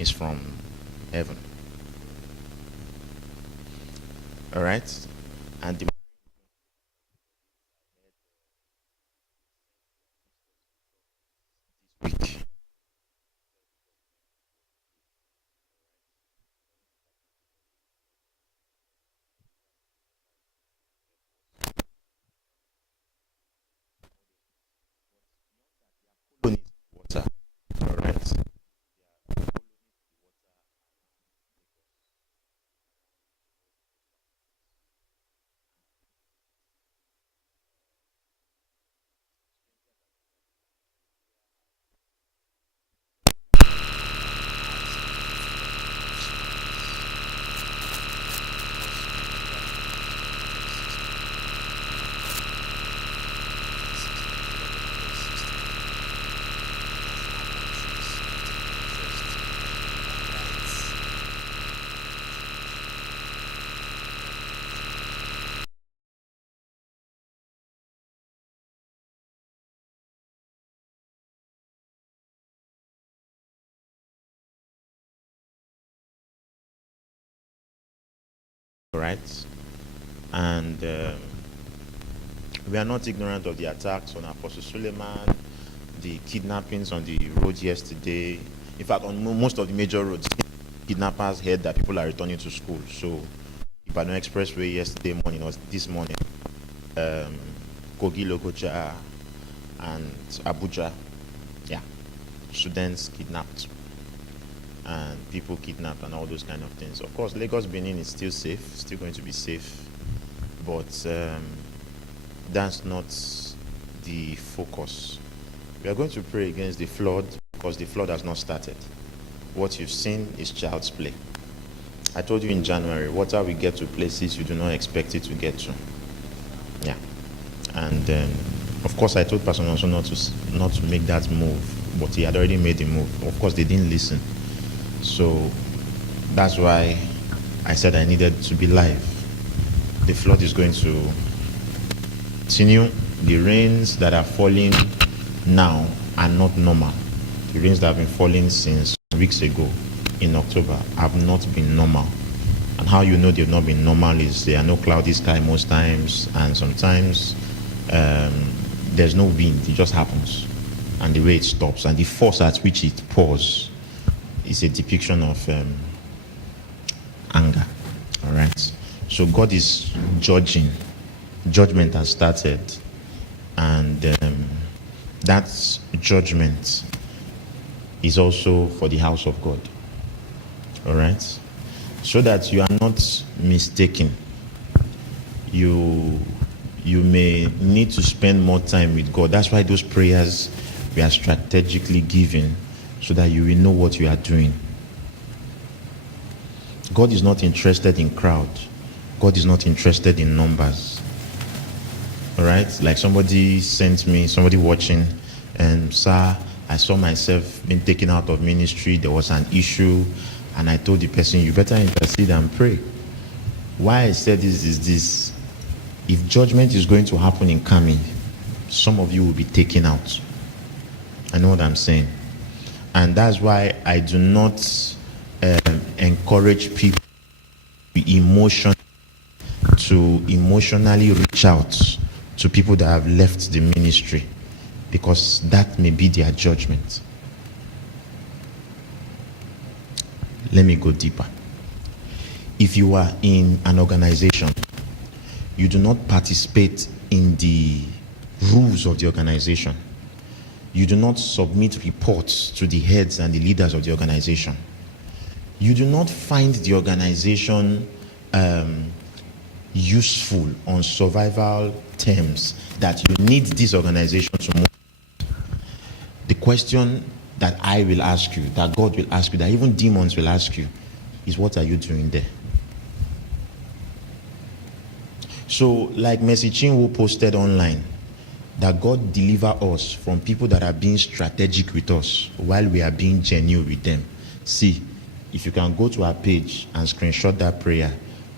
is from heaven. All right? And the week. Water. All right? All right? And we are not ignorant of the attacks on Apostle Suleiman, the kidnappings on the road yesterday. In fact, on most of the major roads, kidnappers heard that people are returning to school. So, Ibadan Expressway yesterday morning, or this morning, Kogi, Lokoja, and Abuja, yeah, students kidnapped and people kidnapped and all those kind of things. Of course, Lagos, Benin is still safe, still going to be safe, but that's not the focus. We are going to pray against the flood because the flood has not started. What you've seen is child's play. I told you in January, water will get to places you do not expect it to get to. Yeah. And of course, I told Pastor also not to make that move, but he had already made the move. Of course, they didn't listen. So that's why I said I needed to be live. The flood is going to continue. The rains that are falling now are not normal. The rains that have been falling since weeks ago in October have not been normal. And how you know they've not been normal is there are no cloudy sky most times, and sometimes there's no wind. It just happens, and the way it stops and the force at which it pours is a depiction of anger. All right. So God is judging. Judgment has started, and that judgment is also for the house of God. All right. So that you are not mistaken. You may need to spend more time with God. That's why those prayers we are strategically giving, so that you will know what you are doing. God is not interested in crowd. God is not interested in numbers. All right? Like somebody sent me, somebody watching, and sir, I saw myself being taken out of ministry. There was an issue, and I told the person, you better intercede and pray. Why I said this is this. If judgment is going to happen in Kami, some of you will be taken out. I know what I'm saying. And that's why I do not encourage people to emotionally reach out to people that have left the ministry, because that may be their judgment. Let me go deeper. If you are in an organization, you do not participate in the rules of the organization. You do not submit reports to the heads and the leaders of the organization. You do not find the organization useful on survival terms, that you need this organization to move. The question that I will ask you, that God will ask you, that even demons will ask you, is what are you doing there? So, like Mercy Chinwo posted online, that God deliver us from people that are being strategic with us while we are being genuine with them. See, if you can go to our page and screenshot that prayer,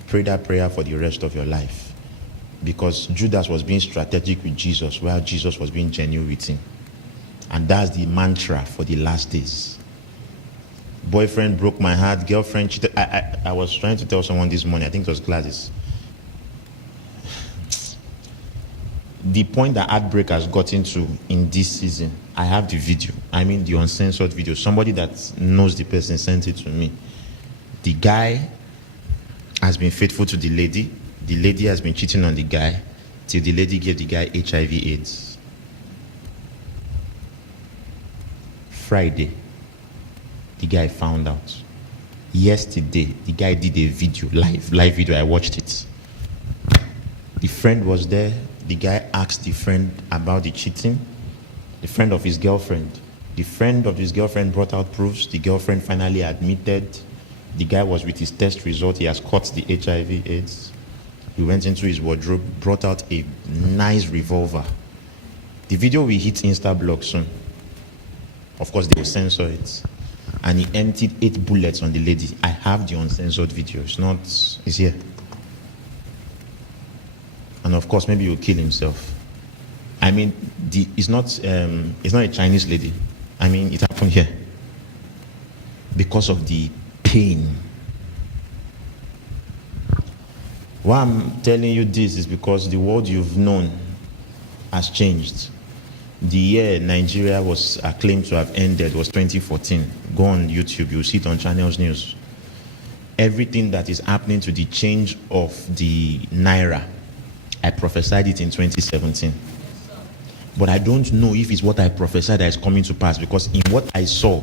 pray that prayer for the rest of your life. Because Judas was being strategic with Jesus while Jesus was being genuine with him. And that's the mantra for the last days. Boyfriend broke my heart. Girlfriend cheated. I was trying to tell someone this morning. I think it was Gladys. The point that heartbreak has gotten to in this season, I have the video. I mean the uncensored video. Somebody that knows the person sent it to me. The guy has been faithful to the lady. The lady has been cheating on the guy till the lady gave the guy HIV/AIDS. Friday, the guy found out. Yesterday, the guy did a video, live video. I watched it. The friend was there. The guy asked the friend about the cheating. The friend of his girlfriend. The friend of his girlfriend brought out proofs. The girlfriend finally admitted. The guy was with his test result. He has caught the HIV/AIDS. He went into his wardrobe, brought out a nice revolver. The video will hit Instablog soon. Of course, they will censor it. And he emptied 8 bullets on the lady. I have the uncensored video. It's here. And of course, maybe he'll kill himself. I mean, it's not a Chinese lady. I mean, it happened here. Because of the pain. Why I'm telling you this is because the world you've known has changed. The year Nigeria was acclaimed to have ended was 2014. Go on YouTube, you'll see it on Channels News. Everything that is happening to the change of the Naira, I prophesied it in 2017. But I don't know if it's what I prophesied that is coming to pass, because in what I saw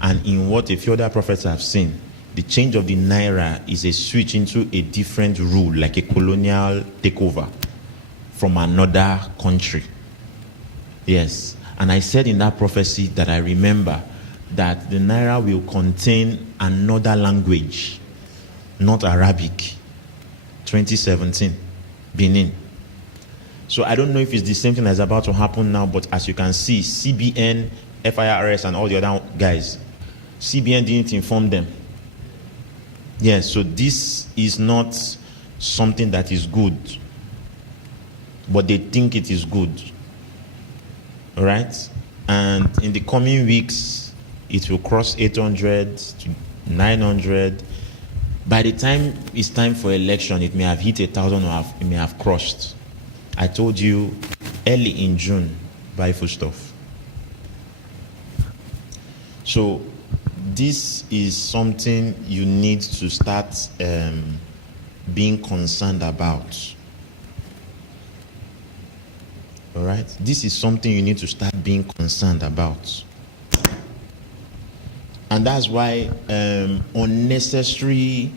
and in what a few other prophets have seen, the change of the Naira is a switch into a different rule, like a colonial takeover from another country. Yes. And I said in that prophecy that I remember that the Naira will contain another language, not Arabic. 2017. Benin. So I don't know if it's the same thing that's about to happen now, but as you can see, CBN, FIRS, and all the other guys, CBN didn't inform them. Yes, so this is not something that is good, but they think it is good. All right? And in the coming weeks, it will cross 800 to 900. By the time it's time for election, it may have hit 1,000 or it may have crossed. I told you early in June, buy food stuff. So this is something you need to start being concerned about. All right? This is something you need to start being concerned about. And that's why unnecessary,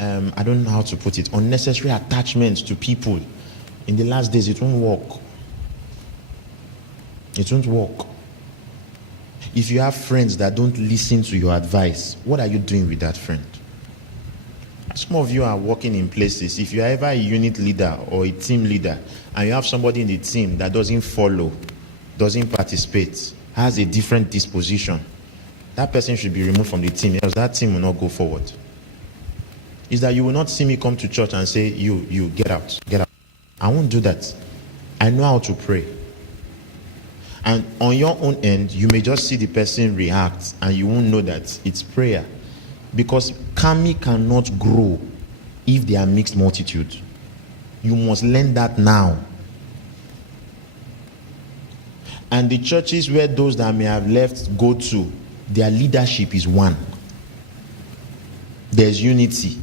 I don't know how to put it, unnecessary attachments to people in the last days, it won't work. It won't work. If you have friends that don't listen to your advice, what are you doing with that friend? Some of you are working in places. If you are ever a unit leader or a team leader, and you have somebody in the team that doesn't follow, doesn't participate, has a different disposition, that person should be removed from the team, because that team will not go forward. Is that you will not see me come to church and say, you, get out, get out. I won't do that. I know how to pray. And on your own end, you may just see the person react and you won't know that it's prayer. Because Kami cannot grow if they are mixed multitude. You must learn that now. And the churches where those that may have left go to, their leadership is one. There's unity.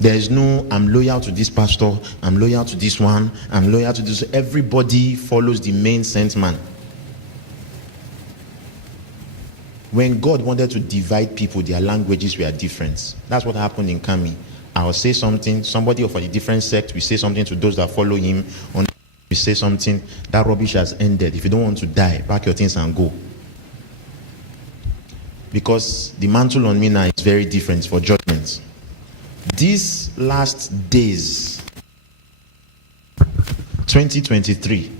There's no, I'm loyal to this pastor, I'm loyal to this one, I'm loyal to this. Everybody follows the main sent man. When God wanted to divide people, their languages were different. That's what happened in Kami. I'll say something, somebody of a different sect will say something to those that follow him. We say something, that rubbish has ended. If you don't want to die, pack your things and go. Because the mantle on me now is very different for judgment. These last days, 2023,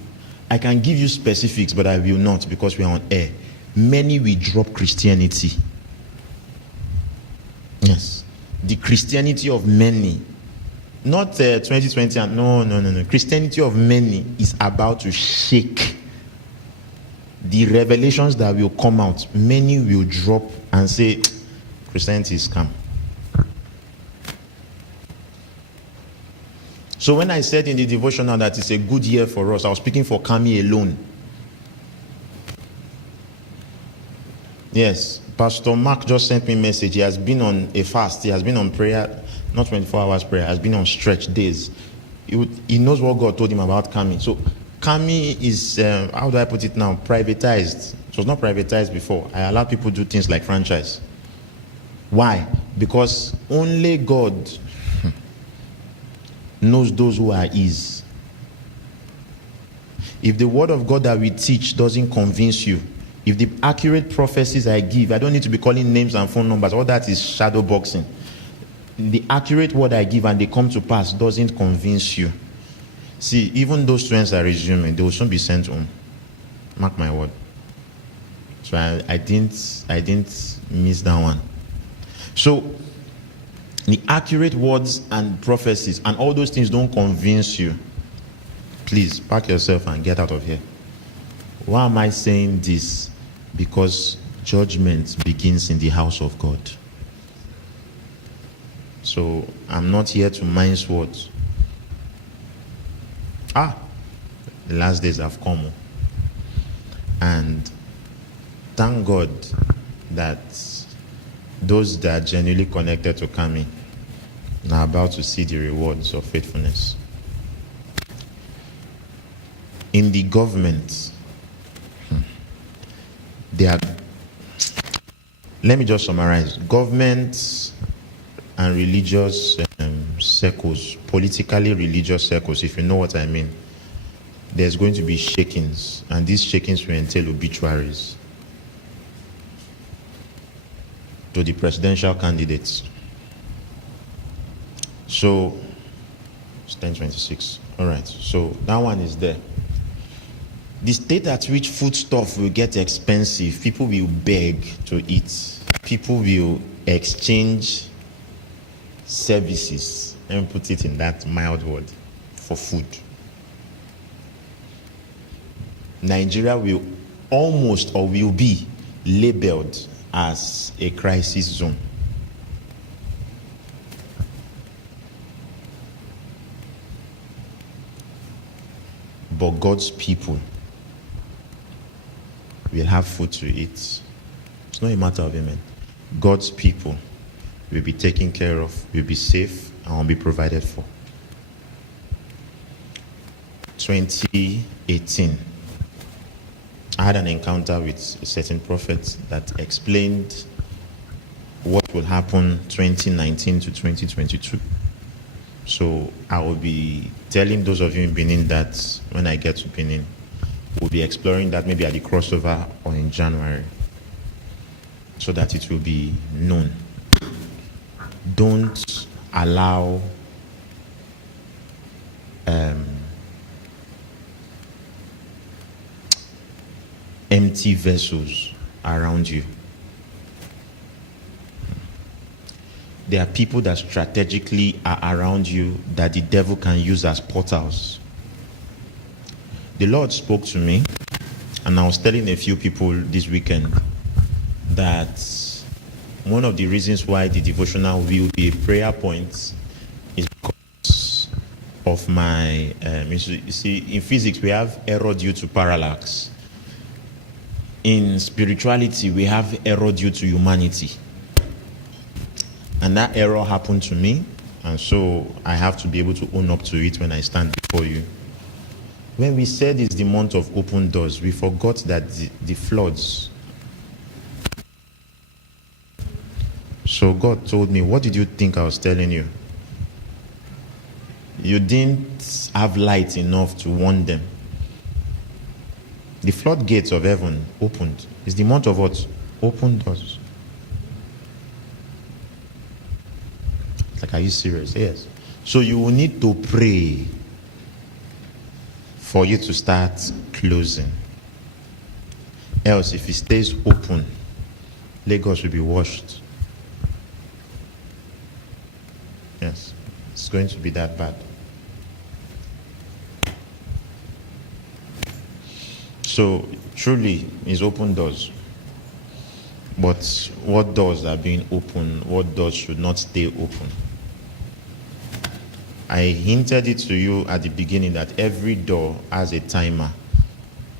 I can give you specifics, but I will not, because we are on air. Many will drop Christianity. Yes. The Christianity of many. Not 2020. No. Christianity of many is about to shake. The revelations that will come out, many will drop and say, Christianity is scam. So when I said in the devotional that it's a good year for us, I was speaking for Kami alone. Yes, Pastor Mark just sent me a message. He has been on a fast. He has been on prayer, not 24 hours prayer. He has been on stretch days. He knows what God told him about Kami. So Kami is, how do I put it now, privatized. It was not privatized before. I allowed people to do things like franchise. Why? Because only God knows those who are his. If the word of God that we teach doesn't convince you, if the accurate prophecies I give, I don't need to be calling names and phone numbers, all that is shadow boxing. The accurate word I give and they come to pass doesn't convince you. See, even those students are resuming, they will soon be sent home. Mark my word. So I didn't miss that one. So the accurate words and prophecies and all those things don't convince you. Please pack yourself and get out of here. Why am I saying this? Because judgment begins in the house of God. So I'm not here to mince words. The last days have come. And thank God that those that are genuinely connected to Kami are about to see the rewards of faithfulness. In the government, let me just summarize. Governments and religious circles, politically religious circles, if you know what I mean, there's going to be shakings, and these shakings will entail obituaries to the presidential candidates. So it's 10:26. All right, so that one is there. The state at which foodstuff will get expensive, people will beg to eat. People will exchange services, and put it in that mild word, for food. Nigeria will almost or will be labeled as a crisis zone. But God's people will have food to eat. It's not a matter of amen. God's people will be taken care of, will be safe, and will be provided for. 2018, I had an encounter with a certain prophet that explained what will happen 2019 to 2022. So I will be telling those of you in Benin that when I get to Benin, we'll be exploring that maybe at the crossover or in January, so that it will be known. Don't allow empty vessels around you. There are people that strategically are around you that the devil can use as portals. The Lord spoke to me, and I was telling a few people this weekend that one of the reasons why the devotional will be a prayer point is because of my, you see, in physics we have error due to parallax. In spirituality we have error due to humanity. And that error happened to me, and so I have to be able to own up to it when I stand before you. When we said it's the month of open doors, we forgot that the floods. So God told me, what did you think I was telling you? You didn't have light enough to warn them. The floodgates of heaven opened. It's the month of what? Open doors. Like, are you serious? Yes. So you will need to pray for you to start closing. Else, if it stays open, Lagos will be washed. Yes. It's going to be that bad. So, truly, it's open doors. But what doors are being opened? What doors should not stay open? I hinted it to you at the beginning that every door has a timer.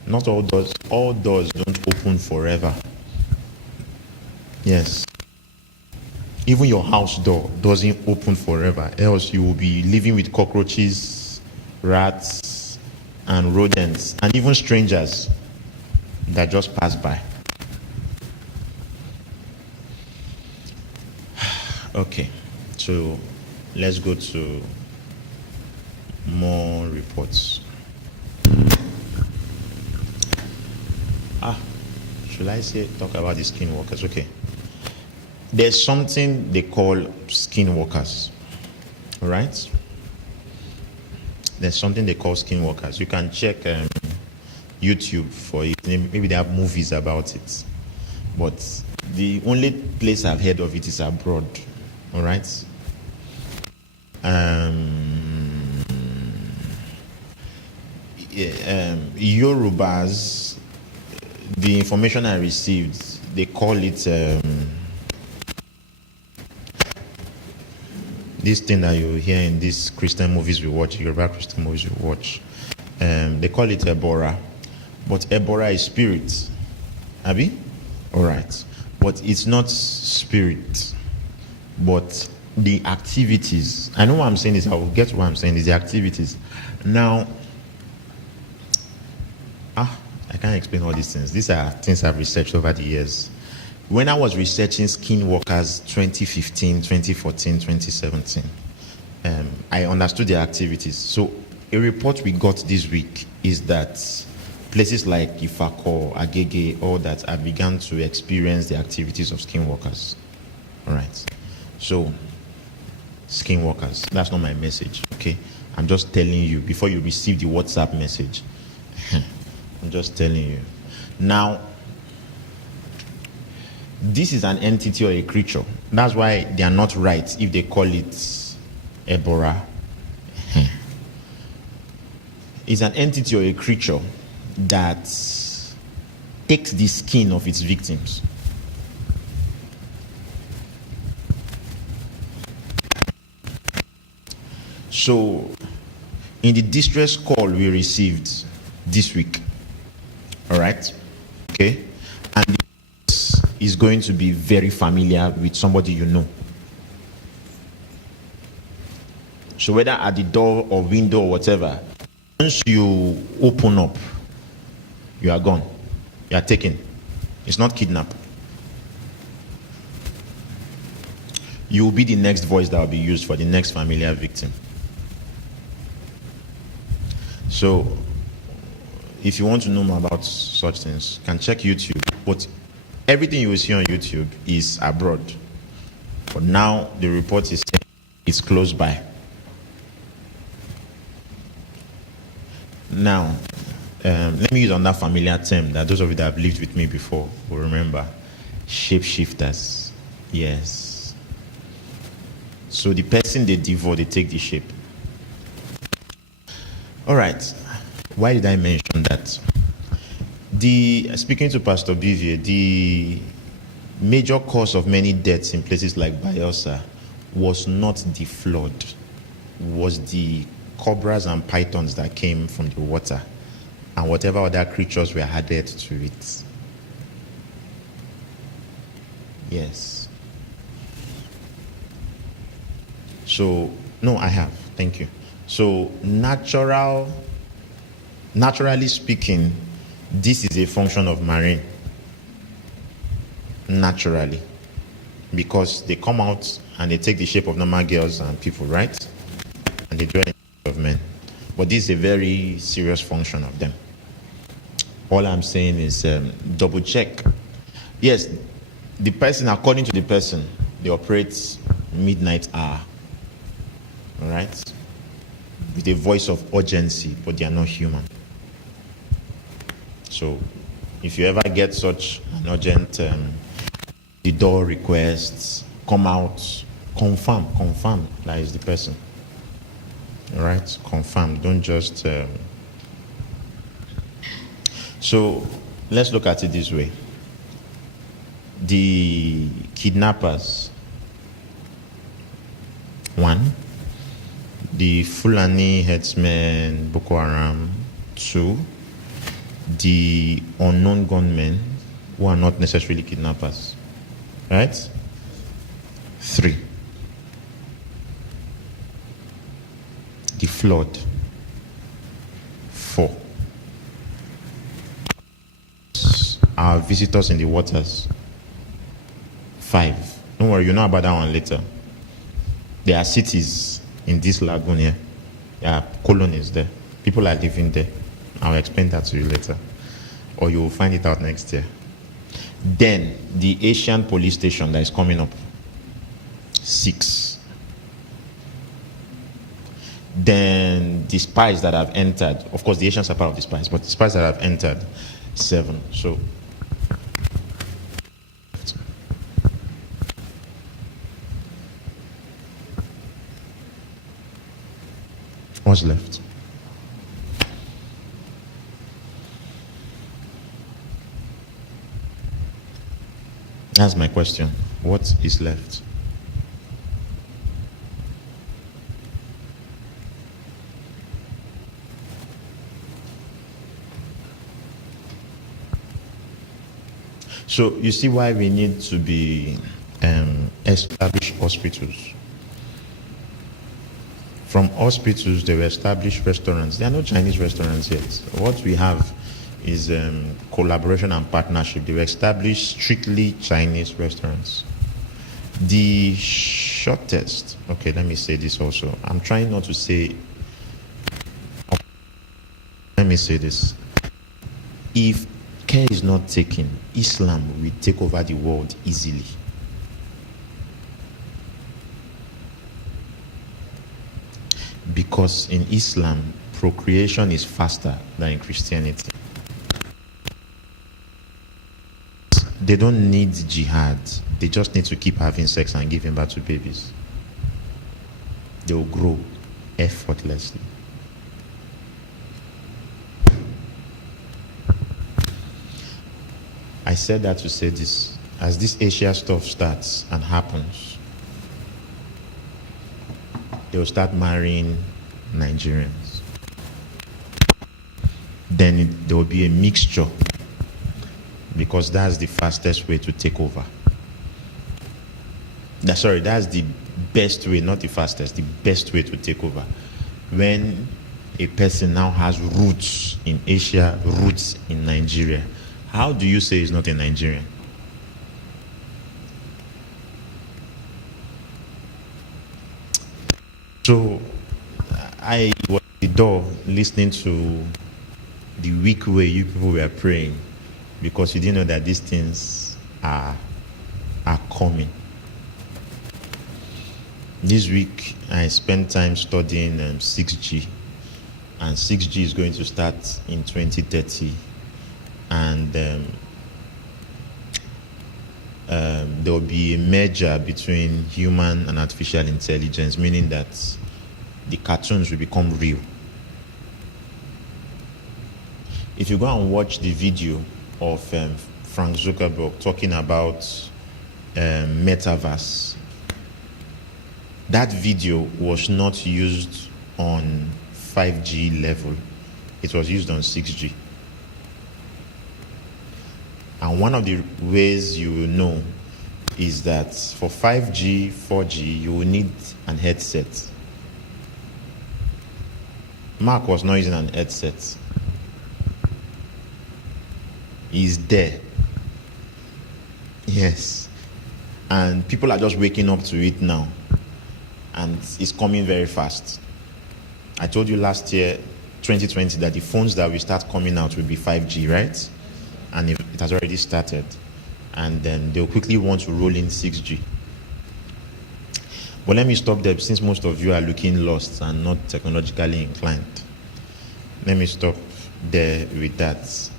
Not all doors don't open forever. Yes. Even your house door doesn't open forever, else you will be living with cockroaches, rats, and rodents, and even strangers that just pass by. Okay, so let's go to more reports. Should I talk about the skin workers? Okay. There's something they call skin workers. All right? There's something they call skin workers. You can check YouTube for it. Maybe they have movies about it. But the only place I've heard of it is abroad. All right? Yorubas, the information I received, they call it this thing that you hear in these Christian movies we watch, Yoruba Christian movies we watch. They call it Ebora. But Ebora is spirit. Abi? Alright. But it's not spirit. But the activities. I know what I'm saying is, I will get what I'm saying is the activities. Now, I can't explain all these things. These are things I've researched over the years. When I was researching skin workers 2015, 2014, 2017, I understood their activities. So a report we got this week is that places like Ifako, Agege, all that have begun to experience the activities of skin workers. All right. So, skin workers, that's not my message, okay? I'm just telling you before you receive the WhatsApp message. I'm just telling you. Now, this is an entity or a creature. That's why they are not right if they call it Ebora. It's an entity or a creature that takes the skin of its victims. So, in the distress call we received this week, all right, okay, and this is going to be very familiar with somebody you know. So whether at the door or window or whatever, once you open up, you are gone. You are taken. It's not kidnap. You will be the next voice that will be used for the next familiar victim. So, if you want to know more about such things, you can check YouTube. But everything you will see on YouTube is abroad. But now the report is saying it's close by. Now, let me use another familiar term that those of you that have lived with me before will remember. Shapeshifters. Yes. So the person they devour, they take the shape. All right. Why did I mention that? Speaking to Pastor Bivier, the major cause of many deaths in places like Bayelsa was not the flood, was the cobras and pythons that came from the water and whatever other creatures were added to it. Yes. So, no, I have. Thank you. So, naturally speaking, this is a function of marine. Naturally. Because they come out and they take the shape of normal girls and people, right? And they dwell in the of men. But this is a very serious function of them. All I'm saying is double check. Yes, the person, according to the person, they operate midnight hour. All right? With a voice of urgency, but they are not human. So, if you ever get such an urgent the door requests, come out, confirm that is the person. All right? Confirm. Don't just... So, let's look at it this way. the kidnappers. 1. The Fulani headsmen, Boko Haram. 2. The unknown gunmen who are not necessarily kidnappers. Right? 3. The flood. 4. Our visitors in the waters. 5. Don't worry, you know about that one later. There are cities in this lagoon here. There are colonies there. People are living there. I'll explain that to you later. Or you will find it out next year. Then, the Asian police station that is coming up. 6. Then, the spies that have entered. Of course, the Asians are part of the spies, but the spies that have entered. 7. So, what's left? That's my question. What is left? So you see why we need to be established hospitals. From hospitals, they were established restaurants. There are no Chinese restaurants yet. What we have is collaboration and partnership. They were established strictly Chinese restaurants. The shortest, okay, let me say this also. I'm trying not to say, let me say this. If care is not taken, Islam will take over the world easily. Because in Islam, procreation is faster than in Christianity. They don't need jihad. They just need to keep having sex and giving birth to babies. They will grow effortlessly. I said that to say this. As this Asia stuff starts and happens, they will start marrying Nigerians. Then there will be a mixture, because that's the fastest way to take over. That's the best way, not the fastest, the best way to take over. When a person now has roots in Asia, roots in Nigeria, how do you say he's not a Nigerian? So I was at the door listening to the weak way you people were praying, because you didn't know that these things are coming. This week I spent time studying 6G, and 6G is going to start in 2030, and there will be a merger between human and artificial intelligence, meaning that the cartoons will become real. If you go and watch the video of Frank Zuckerberg talking about metaverse, that video was not used on 5G level. It was used on 6G. And one of the ways you will know is that for 5G, 4G, you will need an headset. Mark was not using an headset. He's there. Yes. And people are just waking up to it now. And it's coming very fast. I told you last year, 2020, that the phones that will start coming out will be 5G, right? And it has already started. And then they'll quickly want to roll in 6G. But let me stop there, since most of you are looking lost and not technologically inclined. Let me stop there with that.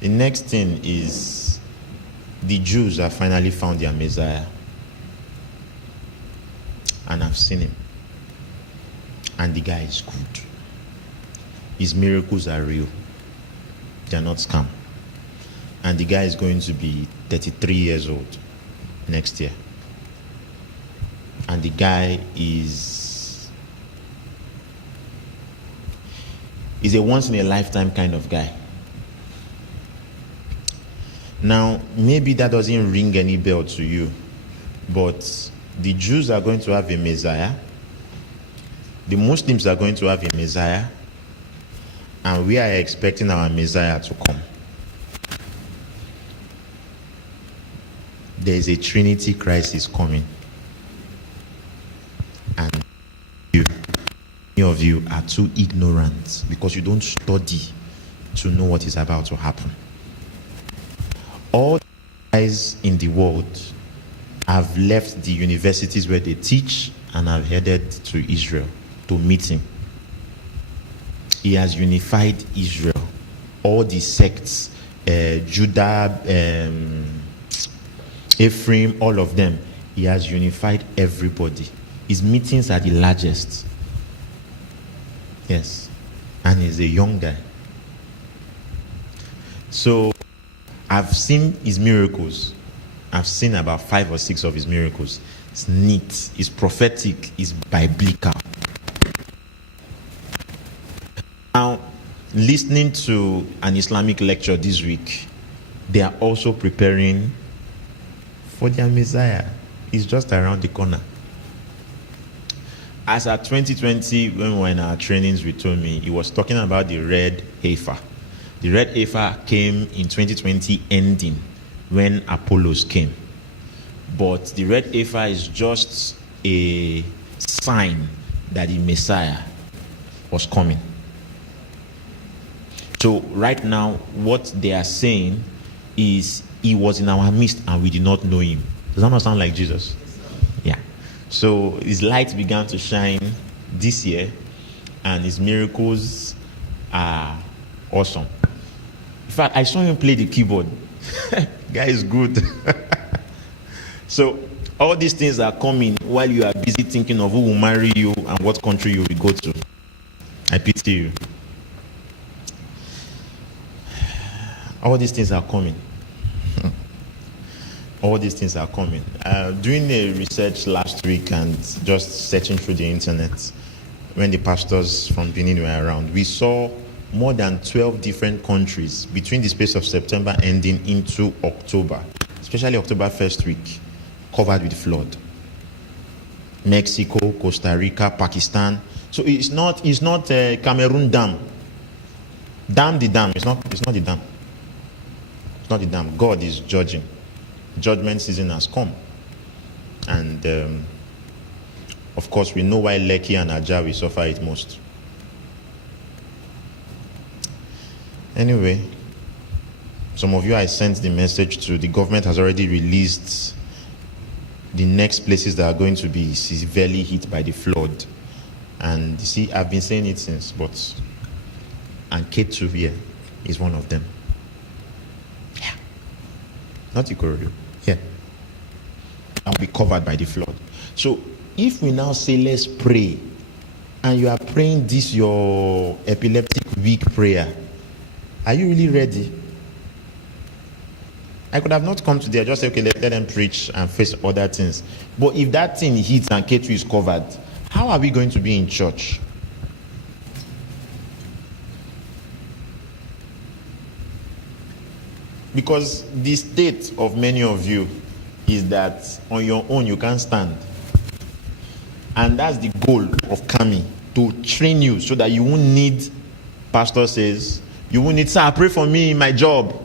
The next thing is the Jews have finally found their Messiah. And I've seen him. And the guy is good. His miracles are real. They are not scam. and the guy is going to be 33 years old next year. And the guy is a once in a lifetime kind of guy. Now, maybe that doesn't ring any bell to you, but the Jews are going to have a Messiah, the Muslims are going to have a Messiah, and we are expecting our Messiah to come. There is a Trinity crisis coming, and many of you are too ignorant because you don't study to know what is about to happen. All the guys in the world have left the universities where they teach and have headed to Israel to meet him. He has unified Israel. All the sects, Judah, Ephraim, all of them, he has unified everybody. His meetings are the largest. Yes. And he's a young guy. So I've seen his miracles. I've seen about 5 or 6 of his miracles. It's neat, it's prophetic, it's biblical. Now, listening to an Islamic lecture this week, they are also preparing for their Messiah. It's just around the corner. As at 2020, when we were in our trainings, we told me, he was talking about the red heifer. The red heifer came in 2020 ending when Apollos came. But the red heifer is just a sign that the Messiah was coming. So right now, what they are saying is he was in our midst and we did not know him. Does that not sound like Jesus? Yeah. So his light began to shine this year and his miracles are awesome. In fact, I saw him play the keyboard. Guy is good. So all these things are coming while you are busy thinking of who will marry you and what country you will go to. I pity you. All these things are coming. All these things are coming. Doing a research last week and just searching through the internet, when the pastors from Benin were around, we saw more than 12 different countries between the space of September ending into October, especially October first week, covered with flood. Mexico, Costa Rica, Pakistan. So it's not Cameroon dam. Dam the dam. It's not the dam. It's not the dam. God is judging. Judgment season has come. And of course, we know why Lekki and Ajah will suffer it most. Anyway, some of you I sent the message to. The government has already released the next places that are going to be severely hit by the flood. And you see, I've been saying it since, and Ketu here is one of them. Yeah. Not Ikorodu. Yeah. I'll be covered by the flood. So if we now say let's pray, and you are praying this your epileptic week prayer, are you really ready? I could have not come today. I just say, okay, let them preach and face other things. But if that thing hits and K2 is covered, how are we going to be in church? Because the state of many of you is that on your own you can't stand. And that's the goal of Kami, to train you so that you won't need, pastor says, you won't need, sir, pray for me in my job.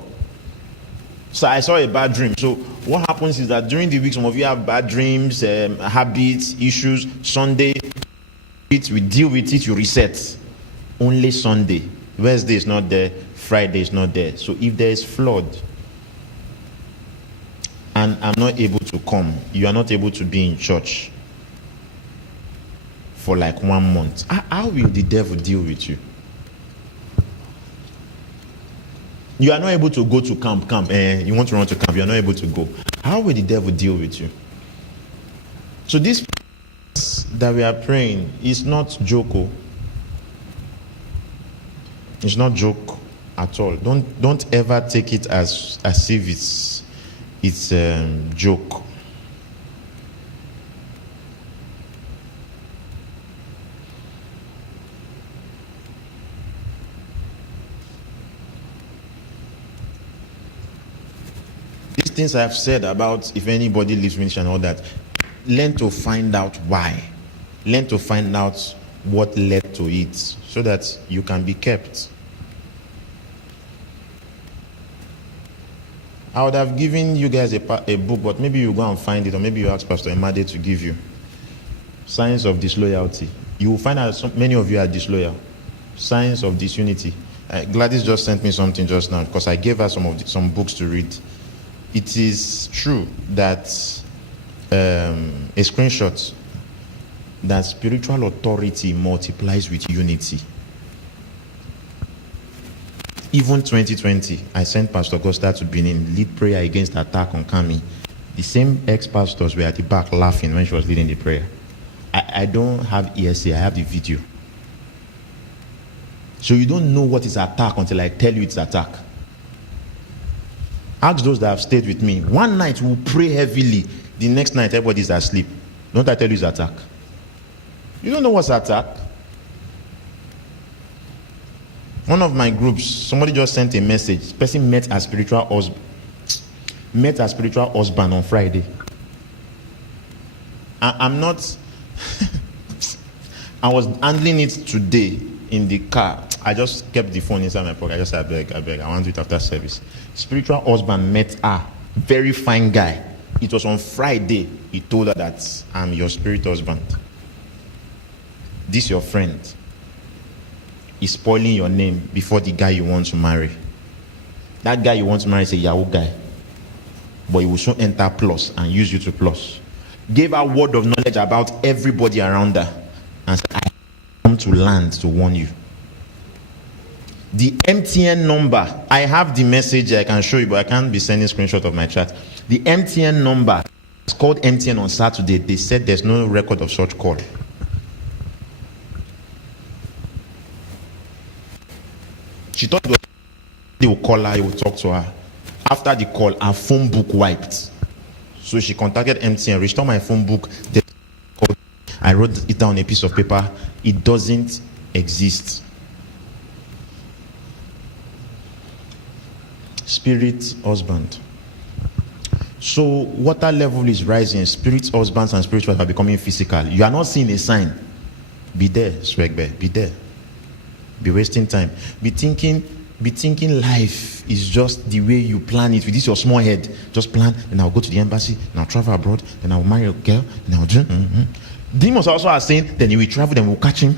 So I saw a bad dream. So what happens is that during the week, some of you have bad dreams, habits, issues. Sunday, we deal with it, you reset. Only Sunday. Wednesday is not there. Friday is not there. So if there is flood, and I'm not able to come, you are not able to be in church for like 1 month, how will the devil deal with you? You are not able to go to camp. You want to run to camp, you are not able to go. How will the devil deal with you? So this that we are praying is not joke. It's not joke at all. Don't ever take it as if it's joke. These things I've said about if anybody leaves ministry and all that, learn to find out why. Learn to find out what led to it so that you can be kept. I would have given you guys a book, but maybe you go and find it, or maybe you ask Pastor Emade to give you. Signs of disloyalty. You will find out many of you are disloyal. Signs of disunity. Gladys just sent me something just now because I gave her some books to read. It is true that a screenshot that spiritual authority multiplies with unity. Even 2020, I sent Pastor Costa to Benin, lead prayer against attack on Kami. The same ex-pastors were at the back laughing when she was leading the prayer. I don't have ESA, I have the video. So you don't know what is attack until I tell you it's attack. Ask those that have stayed with me. One night we'll pray heavily. The next night everybody's asleep. Don't I tell you it's attack? You don't know what's attack? One of my groups, somebody just sent a message. This person met a spiritual husband on Friday. I'm not I was handling it today in the car. I just kept the phone inside my pocket. I just said, I beg, I want to do it after service. Spiritual husband met her, very fine guy. It was on Friday. He told her that I'm your spirit husband. This your friend is spoiling your name before the guy you want to marry. That guy you want to marry is a Yahoo guy, but he will soon enter plus and use you to plus. Gave her word of knowledge about everybody around her and said, I come to land to warn you. The MTN number, I have the message, I can show you, but I can't be sending screenshot of my chat. The MTN number, it's called MTN on Saturday. They said there's no record of such call. She thought they would call her, he would talk to her. After the call, her phone book wiped. So she contacted MTN, restored my phone book. I wrote it down on a piece of paper. It doesn't exist. Spirit husband. So water level is rising. Spirit husbands and spiritual are becoming physical. You are not seeing a sign. Be there, Swegbe. Be there. Be wasting time. Be thinking life is just the way you plan it with this your small head. Just plan, and I'll go to the embassy, and I'll travel abroad, and I'll marry a girl, and I'll do. Demons also are saying, then he will travel, then we'll catch him.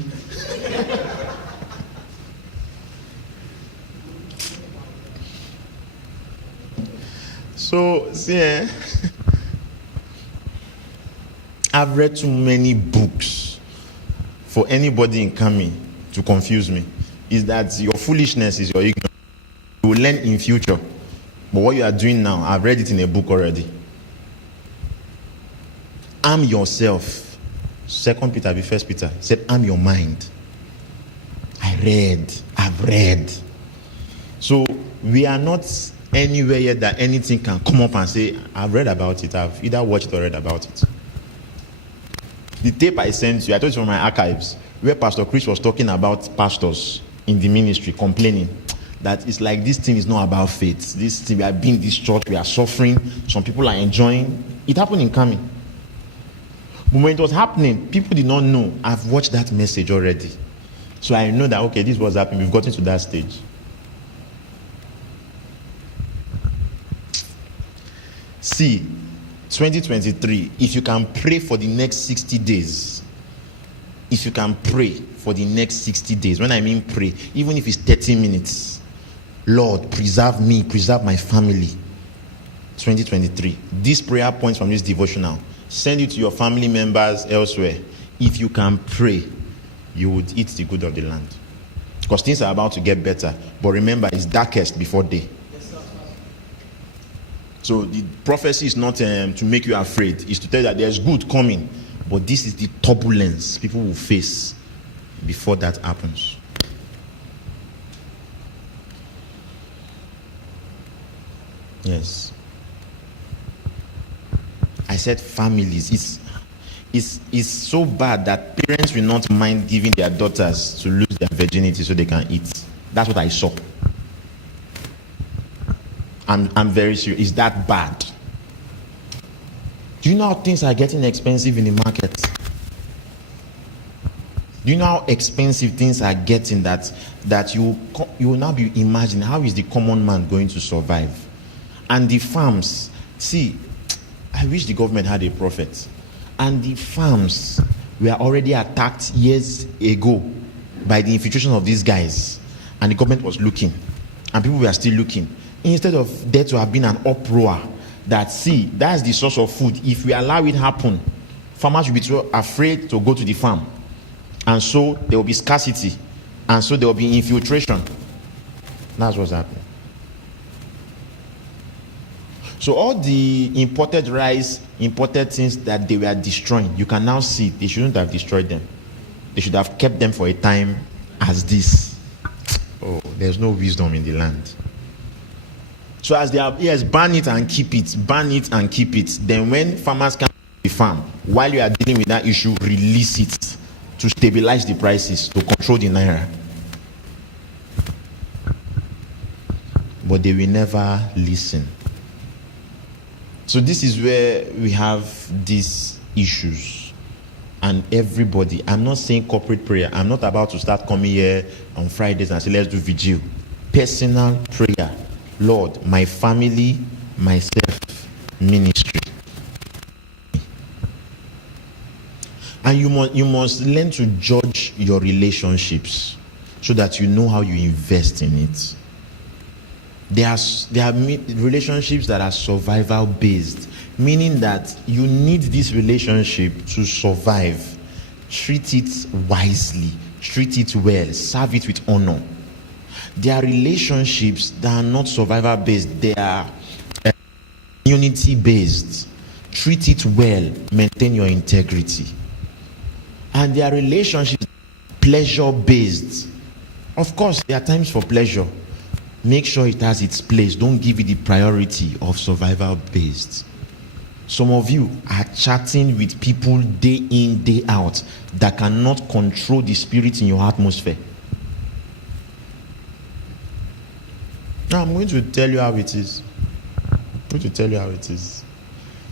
So, see, I've read too many books for anybody in coming to confuse me. Is that your foolishness is your ignorance. You will learn in future. But what you are doing now, I've read it in a book already. Arm yourself. 2 Peter, 1 Peter said, arm your mind. I've read. So we are not anywhere yet that anything can come up and say, I've read about it. I've either watched or read about it. The tape I sent you, I told you from my archives, where Pastor Chris was talking about pastors in the ministry complaining that it's like this thing is not about faith. This thing, we are being this church, we are suffering, some people are enjoying. It happened in Kami. But when it was happening, people did not know. I've watched that message already. So I know that, okay, this was happening. We've gotten to that stage. See, 2023, if you can pray for the next 60 days, if you can pray for the next 60 days, when I mean pray, even if it's 30 minutes, Lord, preserve me, preserve my family. 2023. These prayer points from this devotional, send it to your family members elsewhere. If you can pray, you would eat the good of the land. Because things are about to get better. But remember, it's darkest before day. So the prophecy is not to make you afraid. It's to tell you that there's good coming. But this is the turbulence people will face before that happens. Yes. I said families. It's so bad that parents will not mind giving their daughters to lose their virginity so they can eat. That's what I saw. I'm very serious. Is that bad? Do you know how things are getting expensive in the market? Do you know how expensive things are getting that you will now be imagining how is the common man going to survive? And the farms, see, I wish the government had a prophet. And the farms were already attacked years ago by the infiltration of these guys. And the government was looking. And people were still looking. Instead of there to have been an uproar that, see, that's the source of food. If we allow it happen, farmers will be too afraid to go to the farm. And so there will be scarcity. And so there will be infiltration. That's what's happening. So all the imported rice, imported things that they were destroying, you can now see they shouldn't have destroyed them. They should have kept them for a time as this. Oh, there's no wisdom in the land. So as they are, yes, ban it and keep it. Ban it and keep it. Then when farmers come to the farm, while you are dealing with that issue, release it to stabilize the prices, to control the naira. But they will never listen. So this is where we have these issues. And everybody, I'm not saying corporate prayer. I'm not about to start coming here on Fridays and say, let's do vigil. Personal prayer. Lord, my family, myself, ministry. And you must learn to judge your relationships so that you know how you invest in it. There are relationships that are survival based, meaning that you need this relationship to survive. Treat it wisely, treat it well, serve it with honor. There are relationships that are not survival based, they are unity based. Treat it well, maintain your integrity. And there are relationships pleasure based. Of course, there are times for pleasure. Make sure it has its place. Don't give it the priority of survival based. Some of you are chatting with people day in, day out that cannot control the spirit in your atmosphere. Now I'm going to tell you how it is.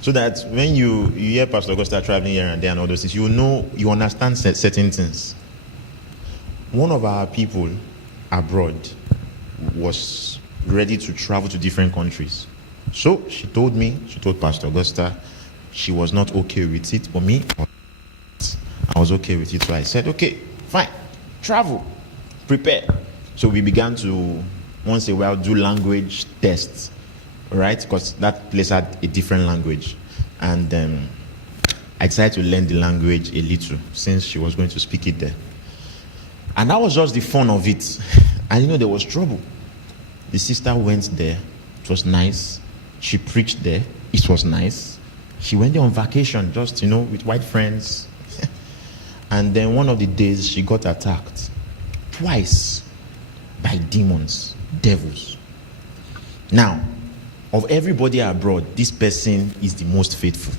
So that when you hear Pastor Augusta traveling here and there and all those things, you understand certain things. One of our people abroad was ready to travel to different countries. So she told Pastor Augusta, she was not okay with it. But me, I was okay with it. So I said, okay, fine, travel, prepare. So we began to, once in a while, do language tests, right? Because that place had a different language. And I decided to learn the language a little, since she was going to speak it there. And that was just the fun of it. And there was trouble. The sister went there. It was nice. She preached there. It was nice. She went there on vacation, just, with white friends. And then one of the days, she got attacked. Twice. By demons. Devils. Now, of everybody abroad, this person is the most faithful.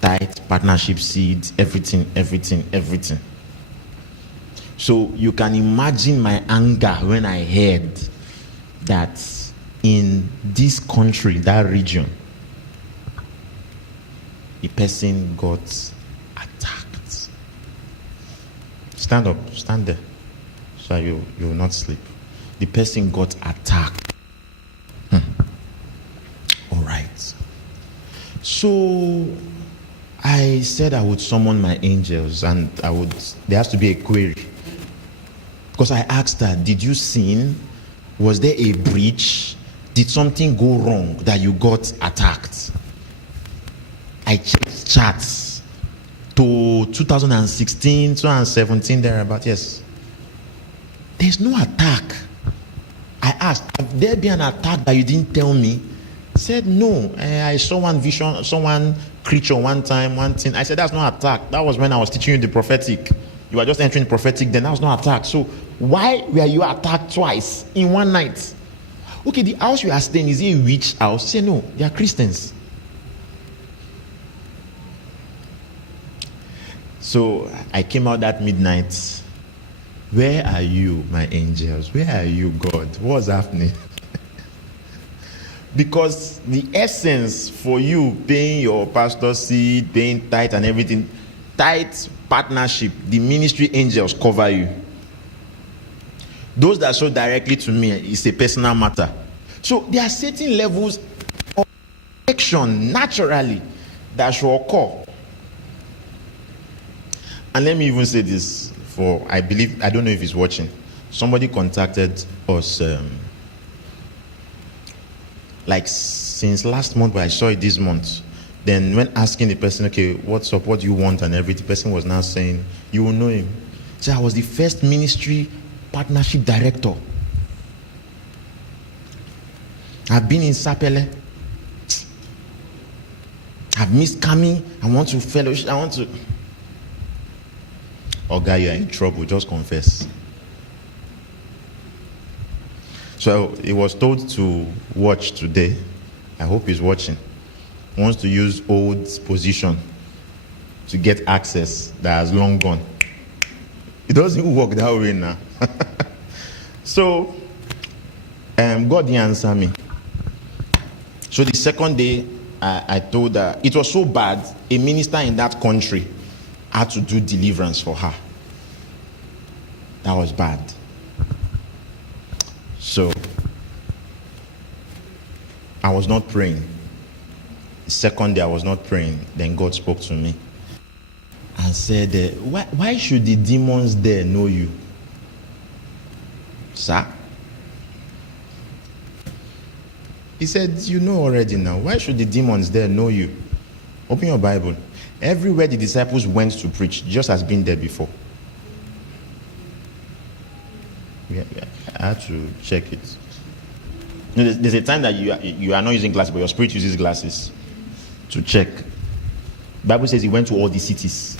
Tithe, partnership, seeds, everything. So you can imagine my anger when I heard that in this country, that region, the person got attacked. Stand up, stand there, so you will not sleep. The person got attacked. All right. So I said I would summon my angels, and there has to be a query. Because I asked her, did you sin? Was there a breach? Did something go wrong that you got attacked? I checked chats to 2016, 2017, thereabout. Yes. There's no attack. I asked, have there been an attack that you didn't tell me? Said no. I saw one vision, saw one creature one time, one thing. I said, that's not attack. That was when I was teaching you the prophetic. You were just entering prophetic, then that was not attack. So why were you attacked twice in one night? Okay, the house you are staying, is it a witch house? Say no, they are Christians. So I came out that midnight. Where are you, my angels? Where are you, God? What's happening? Because the essence for you paying your pastor's seed, paying tithe and everything, tithe partnership, the ministry angels cover you. Those that show directly to me is a personal matter. So there are certain levels of action naturally that should occur. And let me even say this, for I don't know if he's watching. Somebody contacted us like since last month, but I saw it this month. Then when asking the person, okay, what's up, what do you want and everything, the person was now saying, you will know him. So I was the first ministry partnership director. I've been in Sapele. I've missed coming. I want to fellowship. I want to. Oh, guy, you are in trouble. Just confess. So he was told to watch today. I hope he's watching. He wants to use old position to get access that has long gone. It doesn't work that way now. So, God didn't answer me. So the second day, I told her, it was so bad, a minister in that country had to do deliverance for her. That was bad. So, I was not praying. The second day, I was not praying. Then God spoke to me and said, why should the demons there know you? Sir? He said, you know already now. Why should the demons there know you? Open your Bible. Everywhere the disciples went to preach, Jesus has been there before. Yeah, I had to check it. There's a time that you are not using glasses, but your spirit uses glasses to check. The Bible says he went to all the cities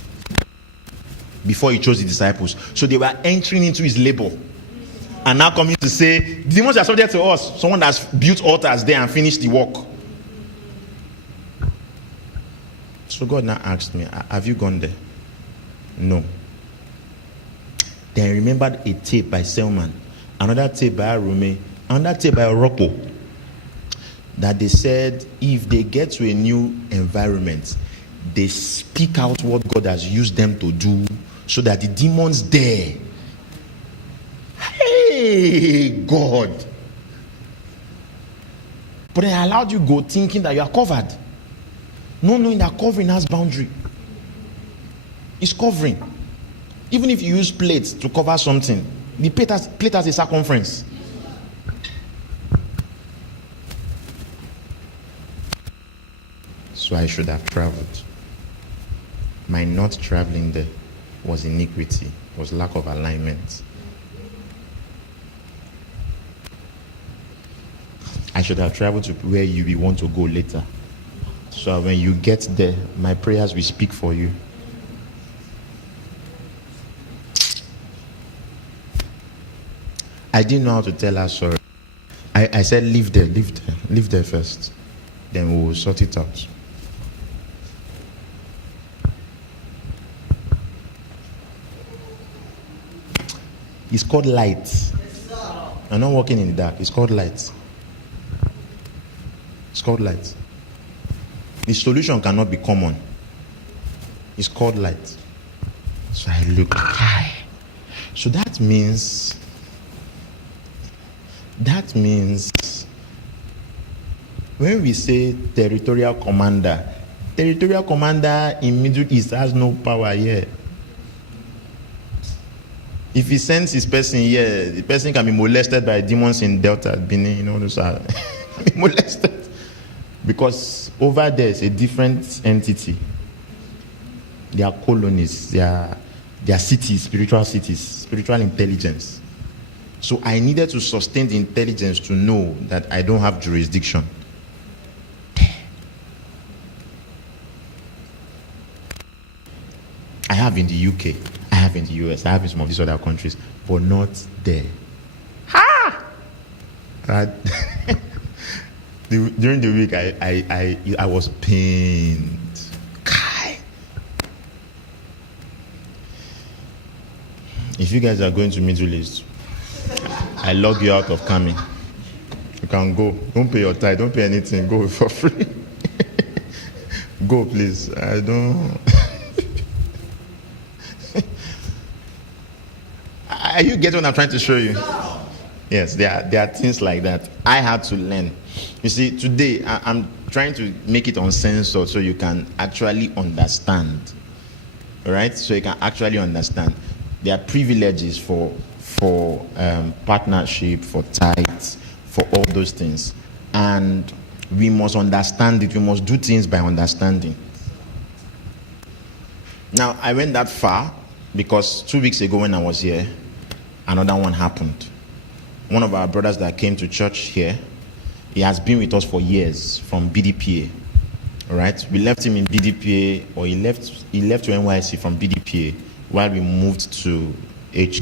before he chose the disciples. So they were entering into his labor. And now coming to say, demons are subject to us. Someone that's built altars there and finished the work. So God now asked me, have you gone there? No. Then I remembered a tape by Selman, another tape by Arume, another tape by Orokpo, that they said if they get to a new environment, they speak out what God has used them to do so that the demons there, hey, God. But I allowed you go thinking that you are covered. No, knowing that covering has boundary. It's covering. Even if you use plates to cover something, the plate has a circumference. So I should have traveled. My not traveling there was iniquity, was lack of alignment. I should have traveled to where you will want to go later. So when you get there, my prayers will speak for you. I didn't know how to tell her sorry. I said, leave there first. Then we will sort it out. It's called light. I'm not walking in the dark. It's called light. It's called light. The solution cannot be common. It's called light. So I look high. So that means when we say territorial commander in Middle East has no power here. If he sends his person here, the person can be molested by demons in Delta, Benin, those are be molested. Because over there is a different entity. They are colonies, they are cities, spiritual intelligence. So I needed to sustain the intelligence to know that I don't have jurisdiction. I have in the UK, I have in the US, I have in some of these other countries, but not there. Ha! During the week, I was pained. If you guys are going to Middle East, I log you out of coming. You can go. Don't pay your tithe. Don't pay anything. Go for free. Go, please. I don't. Are you getting what I'm trying to show you? Yes, there are things like that. I had to learn. You see, today I'm trying to make it uncensored so you can actually understand. All right? So you can actually understand. There are privileges for partnership, for tithes, for all those things. And we must understand it. We must do things by understanding. Now, I went that far because 2 weeks ago when I was here, another one happened. One of our brothers that came to church here, he has been with us for years from BDPA. All right? We left him in BDPA, or he left to NYC from BDPA while we moved to HQ.